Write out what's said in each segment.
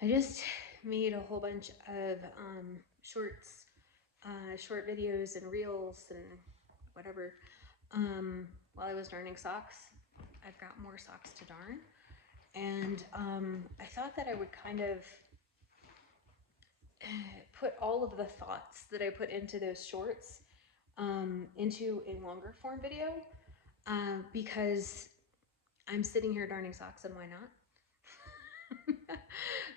I just made a whole bunch of shorts, short videos and reels and whatever while I was darning socks. I've got more socks to darn. And I thought that I would kind of put all of the thoughts that I put into those shorts into a longer form video because I'm sitting here darning socks and why not?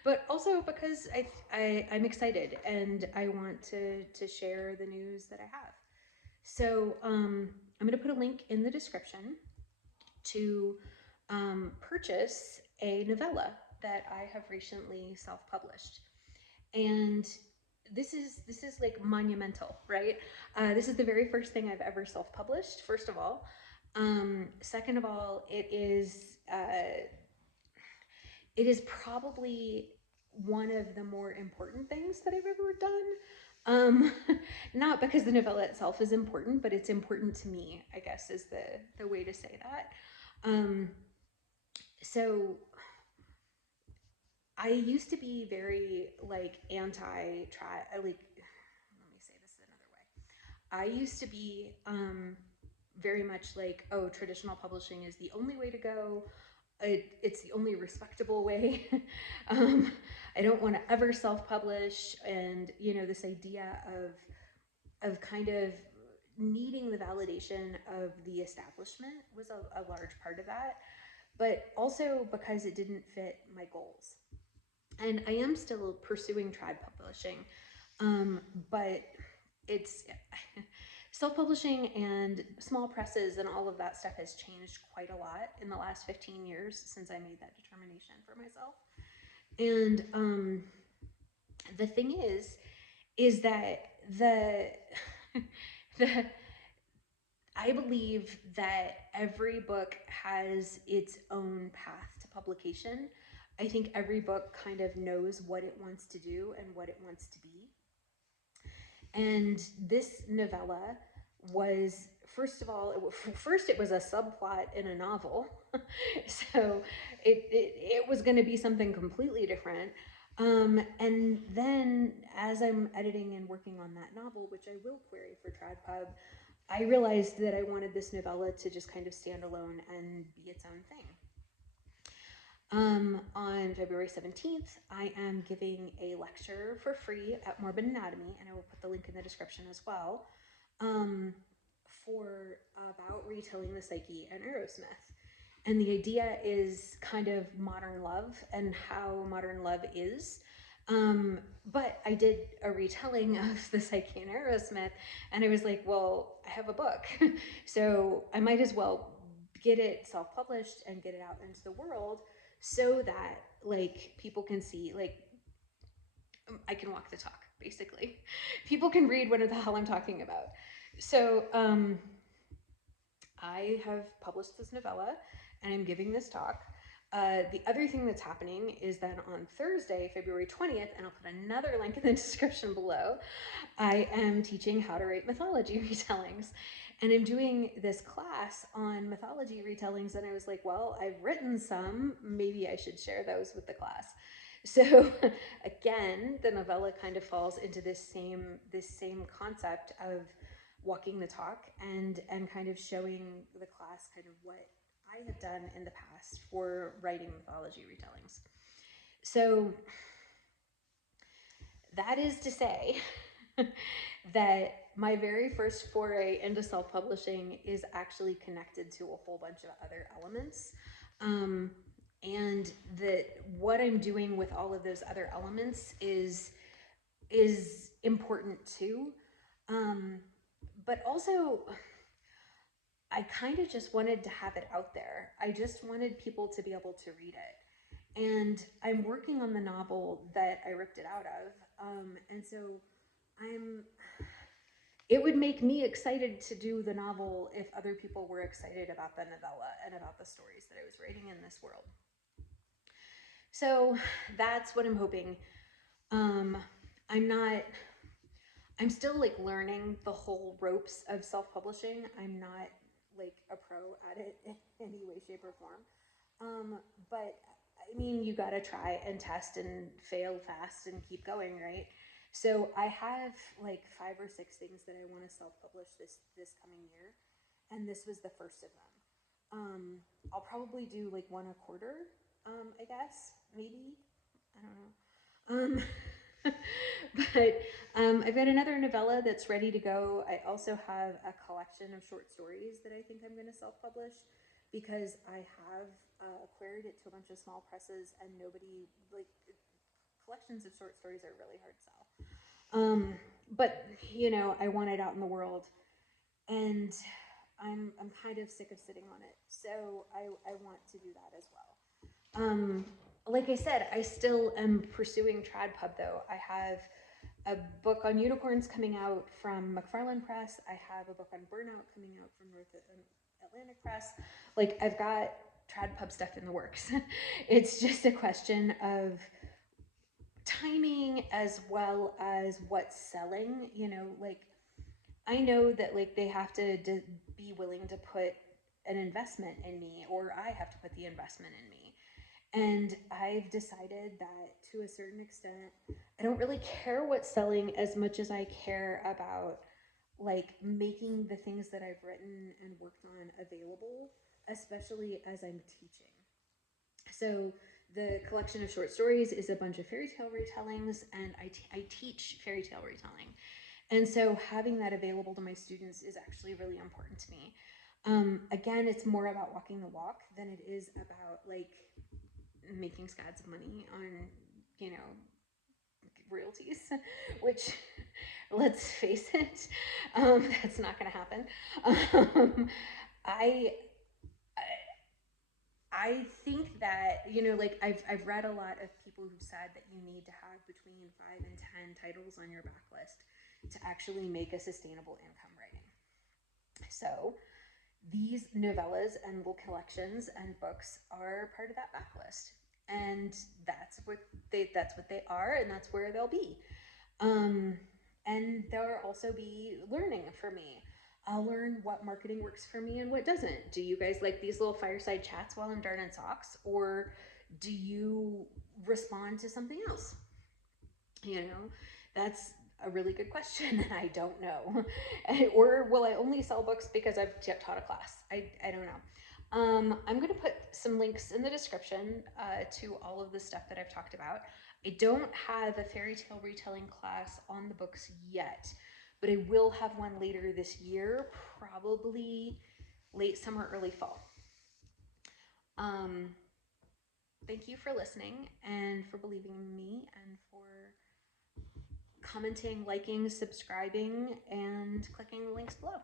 But also because I'm excited and I want to share the news that I have. So I'm going to put a link in the description to purchase a novella that I have recently self-published. And this is like monumental, right? This is the very first thing I've ever self-published, first of all. Second of all, it is probably one of the more important things that I've ever done. Not because the novella itself is important, but it's important to me, I guess, is the way to say that. So I used to be very like anti-try. Like, let me say this another way. I used to be very much like, oh, traditional publishing is the only way to go. It's the only respectable way. I don't want to ever self-publish, and this idea of kind of needing the validation of the establishment was a large part of that, but also because it didn't fit my goals. And I am still pursuing trad publishing, but it's self-publishing and small presses and all of that stuff has changed quite a lot in the last 15 years since I made that determination for myself. And the thing is that the the I believe that every book has its own path to publication. I think every book kind of knows what it wants to do and what it wants to be. And this novella was, first of all, first it was a subplot in a novel. So it was going to be something completely different. And then as I'm editing and working on that novel, which I will query for TradPub, I realized that I wanted this novella to just kind of stand alone and be its own thing. On February 17th, I am giving a lecture for free at Morbid Anatomy, and I will put the link in the description as well, for about retelling the psyche and Aerosmith. And the idea is kind of modern love and how modern love is. But I did a retelling of the Psyche and Aerosmith, and I was like, well, I have a book, so I might as well get it self-published and get it out into the world so that like people can see, like, I can walk the talk, basically. People can read what the hell I'm talking about. So I have published this novella and I'm giving this talk. The other thing that's happening is that on Thursday, February 20th, and I'll put another link in the description below, I am teaching how to write mythology retellings. And I'm doing this class on mythology retellings, and I was like, well, I've written some, maybe I should share those with the class. So again, the novella kind of falls into this same concept of walking the talk and kind of showing the class kind of what I have done in the past for writing mythology retellings. So that is to say that my very first foray into self-publishing is actually connected to a whole bunch of other elements. And that what I'm doing with all of those other elements is important too. But also, I kind of just wanted to have it out there. I just wanted people to be able to read it. And I'm working on the novel that I ripped it out of. And so it would make me excited to do the novel if other people were excited about the novella and about the stories that I was writing in this world. So that's what I'm hoping. I'm still like learning the whole ropes of self-publishing. I'm not like a pro at it in any way, shape, or form. But I mean, you got to try and test and fail fast and keep going, right? So I have like 5 or 6 things that I want to self-publish this coming year, and this was the first of them. I'll probably do like one a quarter, I guess, maybe. I don't know. But I've got another novella that's ready to go. I also have a collection of short stories that I think I'm going to self-publish because I have queried it to a bunch of small presses and nobody like collections of short stories are really hard to sell. But I want it out in the world, and I'm kind of sick of sitting on it, so I want to do that as well. Like I said, I still am pursuing TradPub though. I have a book on unicorns coming out from McFarland Press. I have a book on burnout coming out from North Atlantic Press. Like I've got TradPub stuff in the works. It's just a question of timing as well as what's selling. Like I know that like they have to be willing to put an investment in me, or I have to put the investment in me. And I've decided that to a certain extent, I don't really care what's selling as much as I care about like making the things that I've written and worked on available, especially as I'm teaching. So the collection of short stories is a bunch of fairy tale retellings, and I teach fairy tale retelling. And so having that available to my students is actually really important to me. Again, it's more about walking the walk than it is about like making scads of money on, you know, royalties, which let's face it, that's not going to happen. I I think that like I've read a lot of people who've said that you need to have between 5 and 10 titles on your backlist to actually make a sustainable income writing. So these novellas and little collections and books are part of that backlist, and that's what they are, and that's where they'll be. Um, and there'll also be learning for me. I'll learn what marketing works for me and what doesn't. Do you guys like these little fireside chats while I'm darning socks, or do you respond to something else? That's a really good question, and I don't know. Or will I only sell books because I've taught a class? I don't know. I'm going to put some links in the description to all of the stuff that I've talked about. I don't have a fairy tale retelling class on the books yet, but I will have one later this year, probably late summer, early fall. Um, Thank you for listening and for believing in me and for commenting, liking, subscribing, and clicking the links below.